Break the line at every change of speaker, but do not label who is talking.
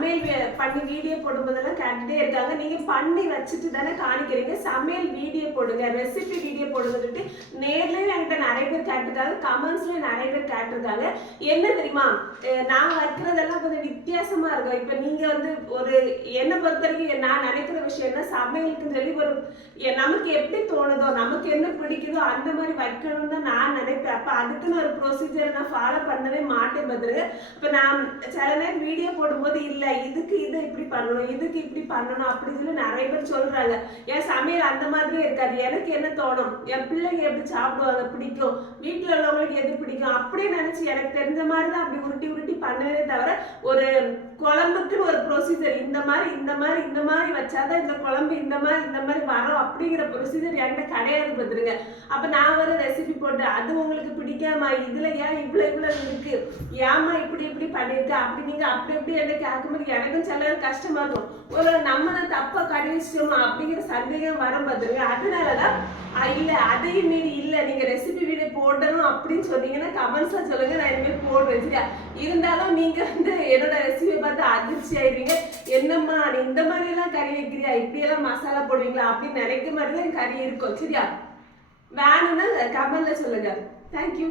சமையல் பண்ணி வீடியோ போடும்போதெல்லாம் கேட்டுட்டே இருக்காங்க. நீங்க பண்ணி வச்சுட்டு தானே காணிக்கிறீங்க. சமையல் வீடியோ போடுங்க ரெசிபி வீடியோ போடுங்கட்டு நேர்லயும் என்கிட்ட நிறைய பேர் கேட்டிருக்காங்க. கமெண்ட்ஸ்லயும் நிறைய பேர் கேட்டிருக்காங்க. என்ன தெரியுமா? நான் வைக்கிறதெல்லாம் வித்தியாசமா இருக்கும். இப்ப நீங்க வந்து ஒரு என்னை பொறுத்த வரைக்கும் நான் நினைக்கிற விஷயம் என்ன? சமையலுக்குன்னு சொல்லி ஒரு எ- நமக்கு எப்படி தோணுதோ நமக்கு என்ன பிடிக்குதோ அந்த மாதிரி வைக்கணும்னு தான் நான் நினைப்பேன். அப்ப அதுக்குன்னு ஒரு ப்ரொசீஜர் நான் ஃபாலோ பண்ணவே மாட்டேன் பதில். இப்ப நான் சில நேரம் வீடியோ போடும்போது இல்ல இதுக்கு இதை இப்படி பண்ணணும் இதுக்கு இப்படி பண்ணணும் அப்படி சொல்லி நிறைய பேர் சொல்றாங்க. என் சமையல் அந்த மாதிரியே இருக்காது. எனக்கு என்ன தோணும்? என் பிள்ளைங்க எப்படி சாப்பிடுவாங்க? பிடிக்கும். வீட்டுல உள்ளவங்களுக்கு எது பிடிக்கும்? அப்படியே நினைச்சு எனக்கு தெரிஞ்ச மாதிரி தான் அப்படி உருட்டி உருட்டி பண்ணவே தவிர ஒரு ப்ரொசீஜர் இந்த மாதிரி இந்த மாதிரி இந்த மாதிரி வச்சாதான் இந்த குழம்பு இந்த மாதிரி இந்த மாதிரி வரும் அப்படிங்கிற ப்ரொசீஜர் என்கிட்ட கிடையாது பார்த்துருங்க. அப்ப நான் ஒரு ரெசிபி போட்டு அது உங்களுக்கு பிடிக்காம? இதுல ஏன் இவ்வளவு இவ்வளவு இருக்கு? ஏமா இப்படி இப்படி பண்ணிருக்க அப்படி நீங்க அப்படி இப்படி என்ன கேட்கும்போது எனக்கும் சில நேரம் கஷ்டமா இருக்கும். ஒரு நம்ம தான் தப்பா அப்படிங்கிற சந்தேகம் வரும் பார்த்துருங்க. அதனாலதான் இல்ல அதையும் மீறி இல்ல நீங்க ரெசிபி வீடியோ போடணும் அப்படின்னு சொன்னீங்கன்னா கமெண்ட்ஸ்ல சொல்லுங்க. நான் இனிமேல் போடுறேன் சரியா இருந்தாலும் நீங்க வந்து என்னோட ரெசிபி அதிர்ச்சி ஆயிடுவீங்க. என்னம்மா நீ இந்த மாதிரி எல்லாம் கறி வைக்கிறியா? இப்படி எல்லாம் மசாலா போடுவீங்களா? அப்படின்னு நினைக்க மாதிரி தான் கறி இருக்கும். சரியா? வேணும்னா கமெண்ட்ல சொல்லுங்க. தேங்க்யூ